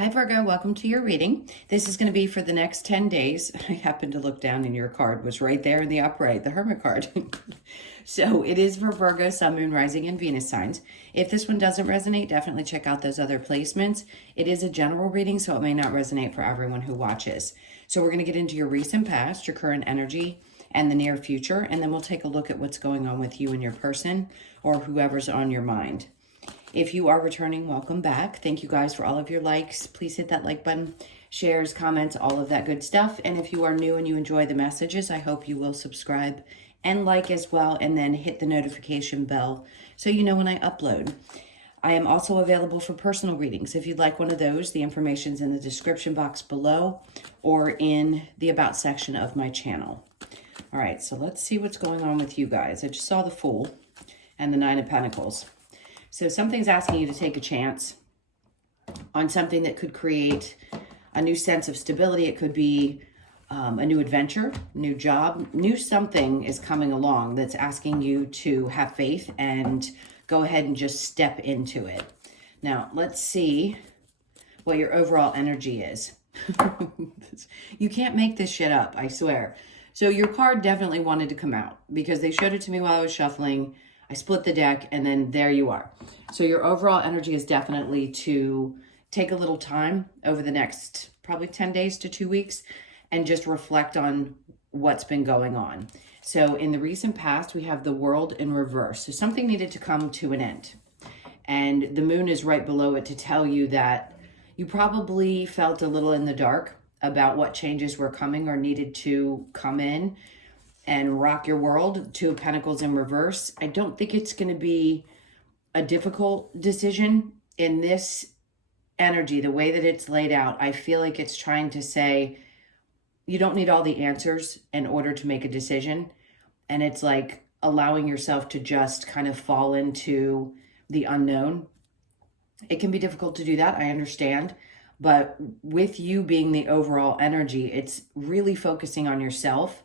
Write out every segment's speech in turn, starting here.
Hi Virgo, welcome to your reading. This is going to be for the next 10 days. I happened to look down and your card was right there in the upright, the Hermit card. So it is for Virgo, Sun, Moon, Rising, and Venus signs. If this one doesn't resonate, definitely check out those other placements. It is a general reading, so it may not resonate for everyone who watches. So we're going to get into your recent past, your current energy, and the near future, and then we'll take a look at what's going on with you and your person or whoever's on your mind. If you are returning, welcome back. Thank you guys for all of your likes. Please hit that like button, shares, comments, all of that good stuff. And if you are new and you enjoy the messages, I hope you will subscribe and like as well, and then hit the notification bell so you know when I upload. I am also available for personal readings. If you'd like one of those, the information's in the description box below or in the About section of my channel. All right, so let's see what's going on with you guys. I just saw the Fool and the Nine of Pentacles. So something's asking you to take a chance on something that could create a new sense of stability. It could be a new adventure, new job, new something is coming along that's asking you to have faith and go ahead and just step into it. Now, let's see what your overall energy is. You can't make this shit up, I swear. So your card definitely wanted to come out because they showed it to me while I was shuffling. I split the deck and then there you are. So your overall energy is definitely to take a little time over the next probably 10 days to 2 weeks and just reflect on what's been going on. So in the recent past, we have the World in reverse. So something needed to come to an end. And the moon is right below it to tell you that you probably felt a little in the dark about what changes were coming or needed to come in and rock your world. Two of Pentacles in reverse. I don't think it's going to be a difficult decision in this energy. The way that it's laid out, I feel like it's trying to say you don't need all the answers in order to make a decision. And it's like allowing yourself to just kind of fall into the unknown. It can be difficult to do that, I understand. But with you being the overall energy, it's really focusing on yourself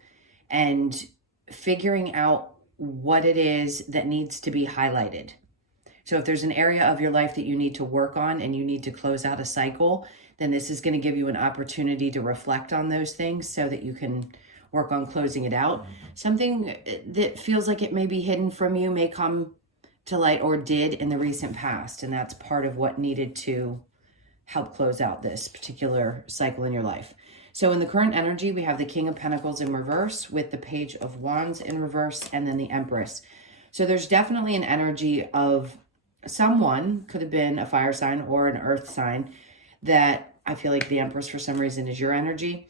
and figuring out what it is that needs to be highlighted. So if there's an area of your life that you need to work on and you need to close out a cycle, then this is going to give you an opportunity to reflect on those things so that you can work on closing it out. Something that feels like it may be hidden from you may come to light or did in the recent past, and that's part of what needed to help close out this particular cycle in your life. So in the current energy, we have the King of Pentacles in reverse with the Page of Wands in reverse and then the Empress. So there's definitely an energy of someone, could have been a fire sign or an earth sign, that I feel like the Empress for some reason is your energy,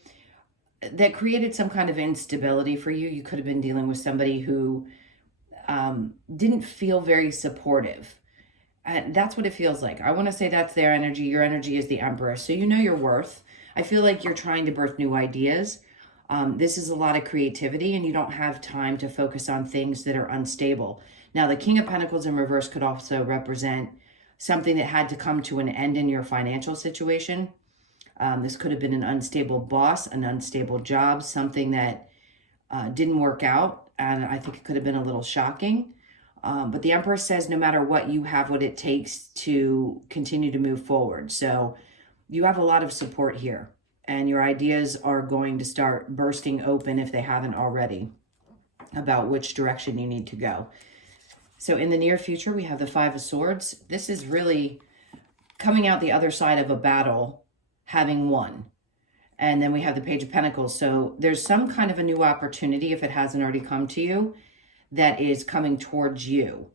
that created some kind of instability for you. You could have been dealing with somebody who didn't feel very supportive. And that's what it feels like. I want to say that's their energy. Your energy is the Empress. So you know your worth. I feel like you're trying to birth new ideas. This is a lot of creativity and you don't have time to focus on things that are unstable. Now, the King of Pentacles in reverse could also represent something that had to come to an end in your financial situation. This could have been an unstable boss, an unstable job, something that didn't work out. And I think it could have been a little shocking. But the Empress says no matter what, you have what it takes to continue to move forward. So you have a lot of support here and your ideas are going to start bursting open if they haven't already about which direction you need to go. So in the near future, we have the Five of Swords. This is really coming out the other side of a battle, having won. And then we have the Page of Pentacles. So there's some kind of a new opportunity, if it hasn't already come to you, that is coming towards you.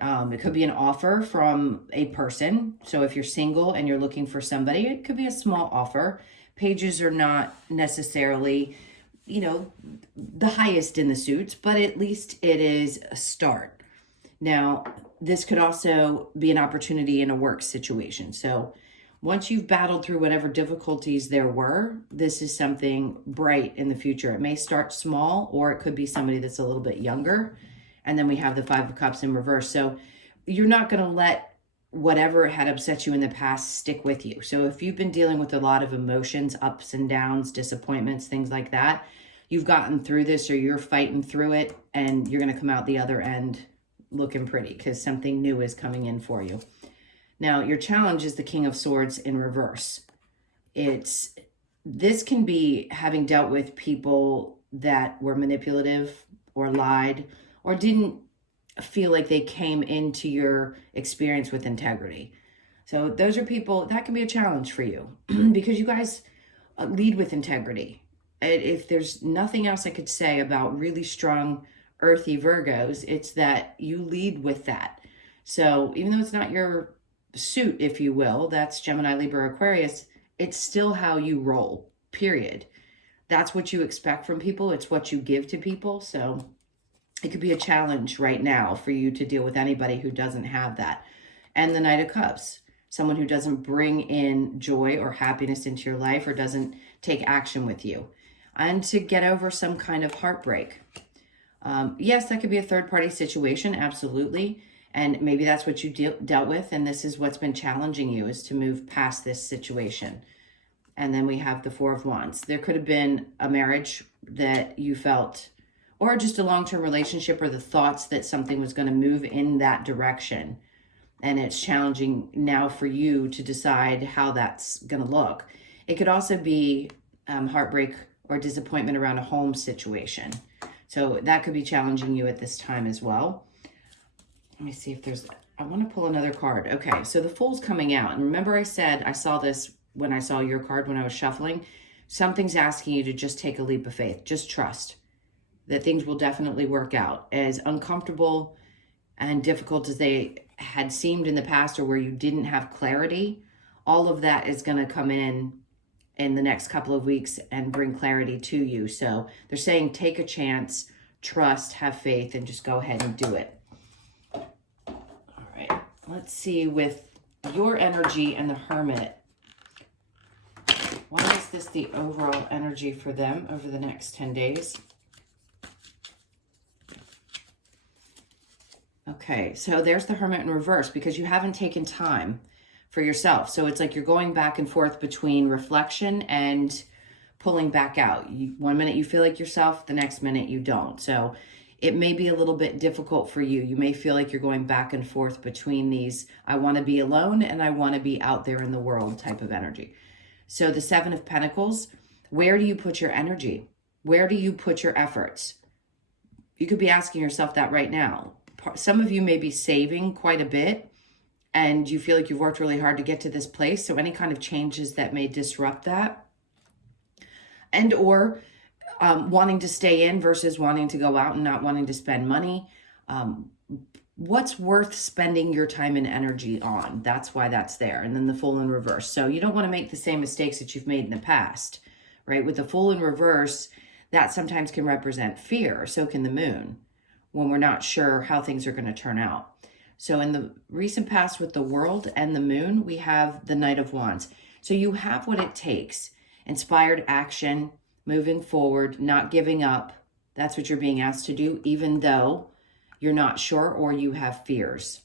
It could be an offer from a person. So if you're single and you're looking for somebody, it could be a small offer. Pages are not necessarily, you know, the highest in the suits, but at least it is a start. Now, this could also be an opportunity in a work situation. So once you've battled through whatever difficulties there were, this is something bright in the future. It may start small, or it could be somebody that's a little bit younger. And then we have the Five of Cups in reverse. So you're not going to let whatever had upset you in the past stick with you. So if you've been dealing with a lot of emotions, ups and downs, disappointments, things like that, you've gotten through this or you're fighting through it and you're going to come out the other end looking pretty because something new is coming in for you. Now, your challenge is the King of Swords in reverse. This can be having dealt with people that were manipulative or lied or didn't feel like they came into your experience with integrity. So those are people, that can be a challenge for you because you guys lead with integrity. If there's nothing else I could say about really strong earthy Virgos, it's that you lead with that. So even though it's not your suit, if you will, that's Gemini, Libra, Aquarius, it's still how you roll, period. That's what you expect from people. It's what you give to people. So it could be a challenge right now for you to deal with anybody who doesn't have that. And the Knight of Cups, someone who doesn't bring in joy or happiness into your life or doesn't take action with you. And to get over some kind of heartbreak. Yes, that could be a third-party situation, absolutely. And maybe that's what you dealt with, and this is what's been challenging you, is to move past this situation. And then we have the Four of Wands. There could have been a marriage that you felt, or just a long-term relationship, or the thoughts that something was going to move in that direction. And it's challenging now for you to decide how that's going to look. It could also be heartbreak or disappointment around a home situation. So that could be challenging you at this time as well. Let me see if there's, I want to pull another card. Okay, so the Fool's coming out. And remember I said, I saw this when I saw your card when I was shuffling. Something's asking you to just take a leap of faith. Just trust that things will definitely work out. As uncomfortable and difficult as they had seemed in the past, or where you didn't have clarity, all of that is going to come in the next couple of weeks and bring clarity to you. So they're saying take a chance, trust, have faith, and just go ahead and do it. All right, let's see with your energy and the Hermit. Why is this the overall energy for them over the next 10 days? Okay, so there's the Hermit in reverse because you haven't taken time for yourself. So it's like you're going back and forth between reflection and pulling back out. One minute you feel like yourself, the next minute you don't. So it may be a little bit difficult for you. You may feel like you're going back and forth between these, I want to be alone and I want to be out there in the world type of energy. So the Seven of Pentacles, where do you put your energy? Where do you put your efforts? You could be asking yourself that right now. Some of you may be saving quite a bit, and you feel like you've worked really hard to get to this place. So any kind of changes that may disrupt that, and or wanting to stay in versus wanting to go out and not wanting to spend money. What's worth spending your time and energy on? That's why that's there. And then the Fool in reverse. So you don't want to make the same mistakes that you've made in the past, right? With the Fool in reverse, that sometimes can represent fear. So can the Moon, when we're not sure how things are going to turn out. So in the recent past with the World and the Moon, we have the Knight of Wands. So you have what it takes. Inspired action, moving forward, not giving up. That's what you're being asked to do, even though you're not sure or you have fears.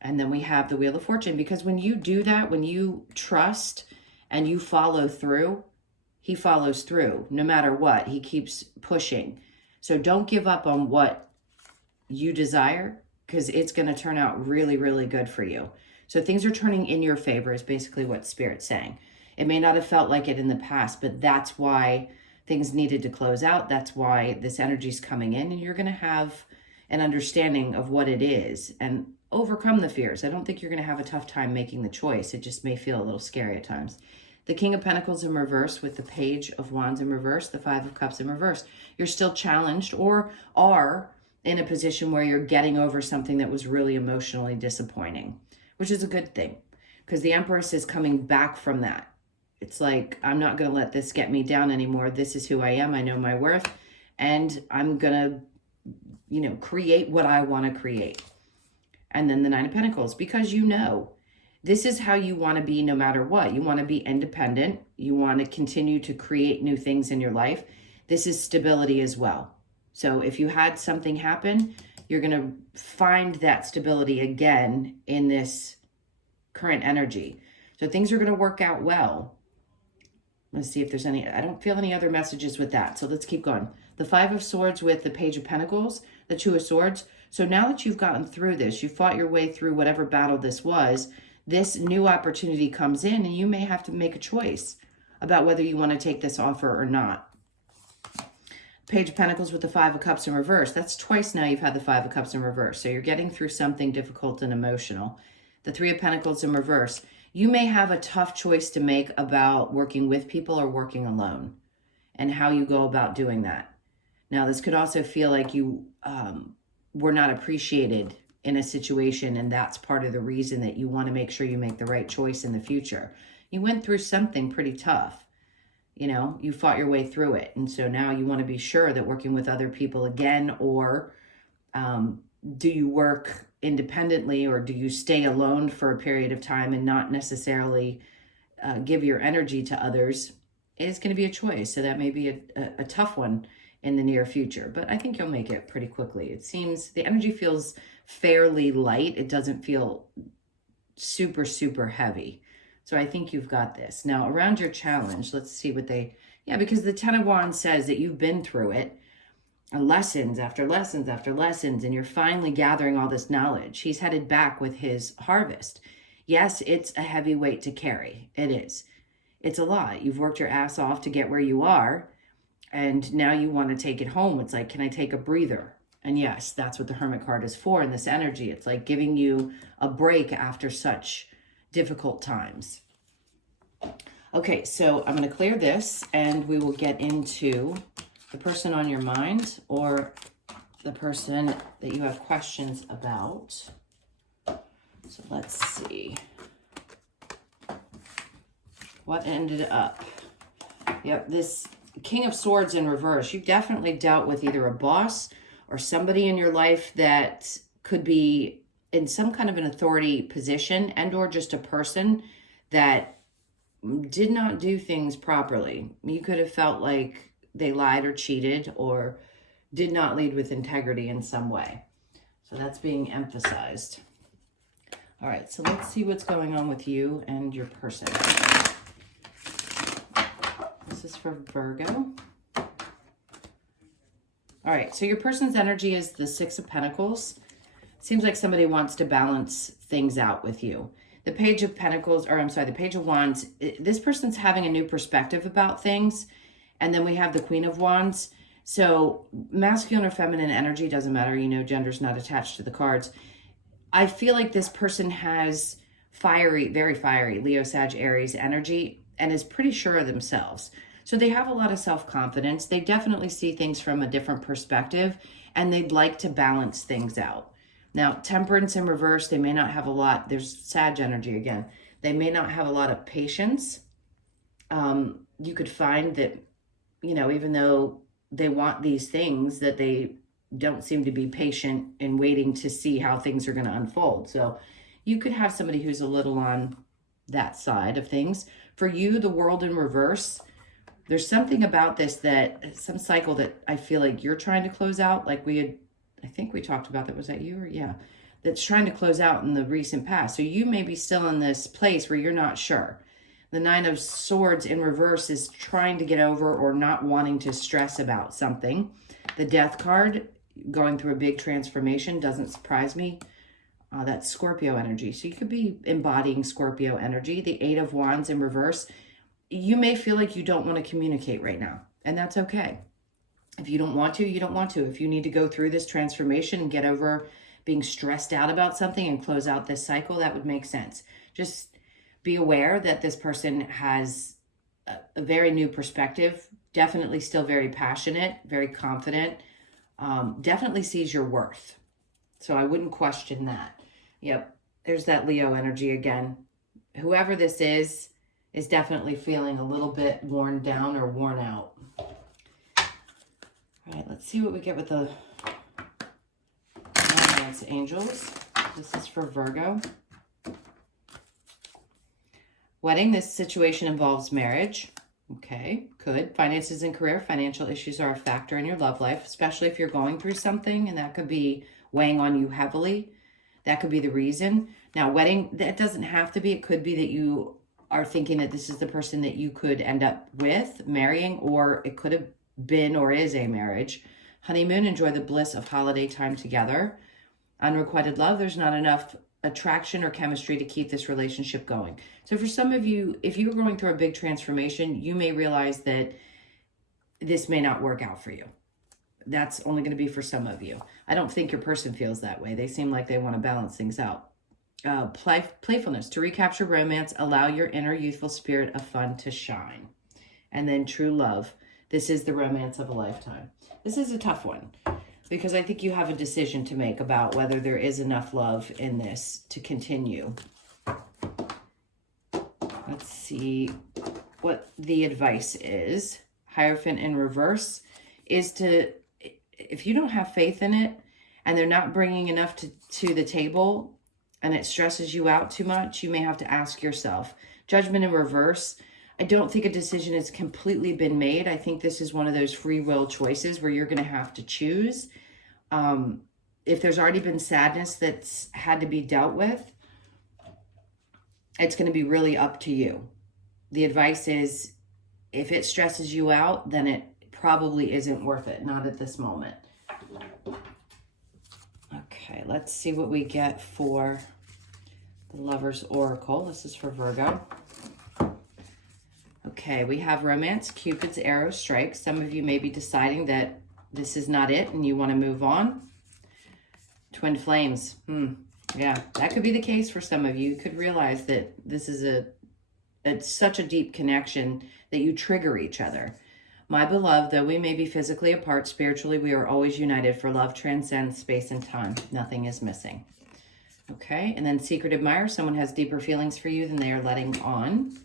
And then we have the Wheel of Fortune, because when you do that, when you trust and you follow through, he follows through no matter what. He keeps pushing. So don't give up on what you desire, because it's going to turn out really, really good for you. So things are turning in your favor is basically what Spirit's saying. It may not have felt like it in the past, but that's why things needed to close out. That's why this energy is coming in, and you're going to have an understanding of what it is and overcome the fears. I don't think you're going to have a tough time making the choice. It just may feel a little scary at times. The King of Pentacles in reverse with the Page of Wands in reverse, the Five of Cups in reverse. You're still challenged or are in a position where you're getting over something that was really emotionally disappointing, which is a good thing, because the Empress is coming back from that. It's like, I'm not going to let this get me down anymore. This is who I am. I know my worth, and I'm going to, create what I want to create. And then the Nine of Pentacles, because this is how you want to be no matter what. You want to be independent. You want to continue to create new things in your life. This is stability as well. So if you had something happen, you're going to find that stability again in this current energy. So things are going to work out well. Let's see if there's any, I don't feel any other messages with that. So let's keep going. The Five of Swords with the Page of Pentacles, the Two of Swords. So now that you've gotten through this, you fought your way through whatever battle this was, this new opportunity comes in and you may have to make a choice about whether you want to take this offer or not. Page of Pentacles with the Five of Cups in reverse. That's twice now you've had the Five of Cups in reverse. So you're getting through something difficult and emotional. The Three of Pentacles in reverse. You may have a tough choice to make about working with people or working alone and how you go about doing that. Now, this could also feel like you were not appreciated in a situation, and that's part of the reason that you want to make sure you make the right choice in the future. You went through something pretty tough. You know, you fought your way through it. And so now you want to be sure that working with other people again, or do you work independently, or do you stay alone for a period of time and not necessarily give your energy to others, is going to be a choice. So that may be a tough one in the near future, but I think you'll make it pretty quickly. It seems the energy feels fairly light. It doesn't feel super, super heavy. So I think you've got this. Now, around your challenge, let's see what because the Ten of Wands says that you've been through it, and lessons after lessons after lessons, and you're finally gathering all this knowledge. He's headed back with his harvest. Yes, it's a heavy weight to carry. It is. It's a lot. You've worked your ass off to get where you are, and now you want to take it home. It's like, can I take a breather? And yes, that's what the Hermit card is for in this energy. It's like giving you a break after such difficult times. Okay, so I'm going to clear this and we will get into the person on your mind or the person that you have questions about. So let's see. What ended up? Yep, this King of Swords in reverse. You've definitely dealt with either a boss or somebody in your life that could be in some kind of an authority position, and or just a person that did not do things properly. You could have felt like they lied or cheated or did not lead with integrity in some way. So that's being emphasized. All right, so let's see what's going on with you and your person. This is for Virgo. All right, so your person's energy is the Six of Pentacles. Seems like somebody wants to balance things out with you. The Page of Pentacles, or I'm sorry, the Page of Wands, this person's having a new perspective about things. And then we have the Queen of Wands. So masculine or feminine energy, doesn't matter. You know, gender's not attached to the cards. I feel like this person has fiery, very fiery Leo, Sag, Aries energy and is pretty sure of themselves. So they have a lot of self-confidence. They definitely see things from a different perspective and they'd like to balance things out. Now, Temperance in reverse, they may not have a lot. There's Sag energy again. They may not have a lot of patience. You could find that, you know, even though they want these things, that they don't seem to be patient in waiting to see how things are going to unfold. So you could have somebody who's a little on that side of things. For you, the World in reverse, there's something about this that, some cycle that I feel like you're trying to close out, like we had, I think we talked about that. Was that you or yeah? That's trying to close out in the recent past. So you may be still in this place where you're not sure. The Nine of Swords in reverse is trying to get over or not wanting to stress about something. The Death card, going through a big transformation, doesn't surprise me. That's Scorpio energy. So you could be embodying Scorpio energy. The Eight of Wands in reverse. You may feel like you don't want to communicate right now, and that's okay. If you don't want to, you don't want to. If you need to go through this transformation and get over being stressed out about something and close out this cycle, that would make sense. Just be aware that this person has a very new perspective, definitely still very passionate, very confident, definitely sees your worth. So I wouldn't question that. Yep, there's that Leo energy again. Whoever this is definitely feeling a little bit worn down or worn out. All right, let's see what we get with the Romance Angels. This is for Virgo. Wedding, this situation involves marriage. Okay, good. Finances and career, financial issues are a factor in your love life, especially if you're going through something, and that could be weighing on you heavily. That could be the reason. Now, wedding, that doesn't have to be. It could be that you are thinking that this is the person that you could end up with, marrying, or it could have been or is a marriage. Honeymoon, enjoy the bliss of holiday time together. Unrequited love, there's not enough attraction or chemistry to keep this relationship going. So for some of you, if you're going through a big transformation, you may realize that this may not work out for you. That's only going to be for some of you. I don't think your person feels that way. They seem like they want to balance things out. Playfulness, to recapture romance, allow your inner youthful spirit of fun to shine. And then true love. This is the romance of a lifetime. This is a tough one because I think you have a decision to make about whether there is enough love in this to continue. Let's see what the advice is. Hierophant in reverse is to, if you don't have faith in it and they're not bringing enough to the table and it stresses you out too much, you may have to ask yourself. Judgment in reverse, I don't think a decision has completely been made. I think this is one of those free will choices where you're going to have to choose. If there's already been sadness that's had to be dealt with, it's going to be really up to you. The advice is, if it stresses you out, then it probably isn't worth it. Not at this moment. Okay, let's see what we get for the Lover's Oracle. This is for Virgo. Okay, we have romance, Cupid's arrow strikes. Some of you may be deciding that this is not it and you want to move on. Twin flames. Yeah, that could be the case for some of you. You could realize that this is it's such a deep connection that you trigger each other. My beloved, though we may be physically apart, spiritually we are always united, for love transcends space and time. Nothing is missing. Okay, and then secret admirer. Someone has deeper feelings for you than they are letting on.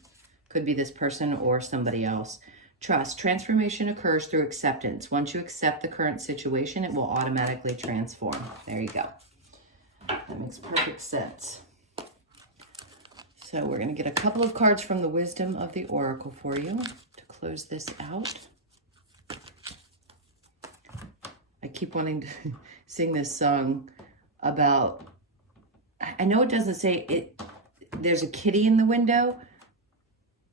Could be this person or somebody else. Trust. Transformation occurs through acceptance. Once you accept the current situation, it will automatically transform. There you go. That makes perfect sense. So we're going to get a couple of cards from the Wisdom of the Oracle for you to close this out. I keep wanting to sing this song about, I know it doesn't say it, there's a kitty in the window.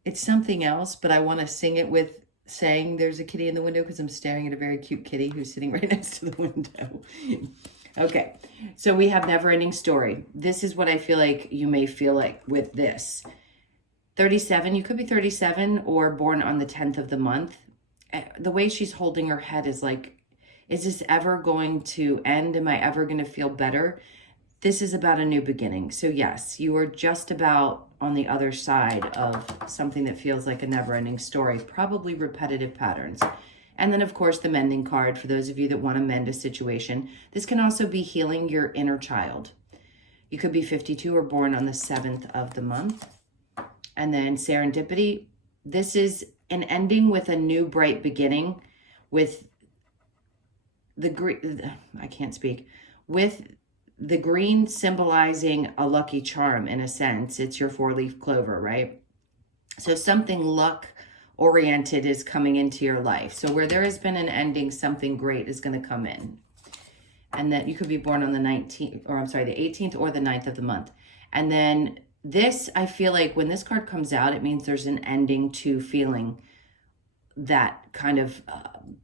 It's something else, but I want to sing it with saying there's a kitty in the window because I'm staring at a very cute kitty who's sitting right next to the window. Okay, so we have never-ending story. This is what I feel like you may feel like with this. 37, you could be 37 or born on the 10th of the month. The way she's holding her head is like, is this ever going to end? Am I ever going to feel better? This is about a new beginning. So yes, you are just about on the other side of something that feels like a never-ending story, probably repetitive patterns. And then, of course, the mending card for those of you that want to mend a situation. This can also be healing your inner child. You could be 52 or born on the 7th of the month. And then serendipity. This is an ending with a new bright beginning with the green, I can't speak, with the green symbolizing a lucky charm in a sense. It's your 4-leaf clover, right? So something luck oriented is coming into your life. So where there has been an ending, something great is going to come in. And that you could be born on the 19th, or I'm sorry, the 18th or the 9th of the month. And then this, I feel like when this card comes out, it means there's an ending to feeling that kind of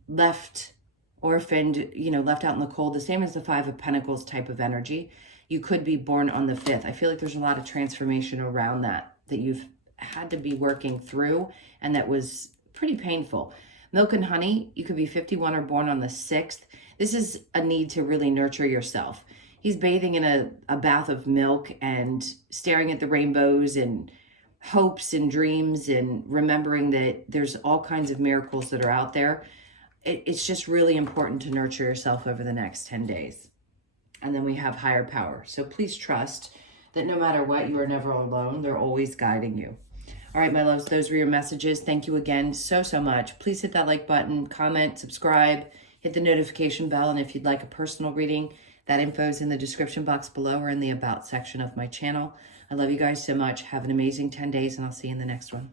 left orphaned, you know, left out in the cold, the same as the 5 of Pentacles type of energy. You could be born on the 5th. I feel like there's a lot of transformation around that you've had to be working through, and that was pretty painful. Milk and honey, you could be 51 or born on the 6th. This is a need to really nurture yourself. He's bathing in a bath of milk and staring at the rainbows and hopes and dreams and remembering that there's all kinds of miracles that are out there. It's just really important to nurture yourself over the next 10 days. And then we have higher power. So please trust that no matter what, you are never alone. They're always guiding you. All right, my loves, those were your messages. Thank you again so much. Please hit that like button, comment, subscribe, hit the notification bell. And if you'd like a personal reading, that info is in the description box below or in the About section of my channel. I love you guys so much. Have an amazing 10 days, and I'll see you in the next one.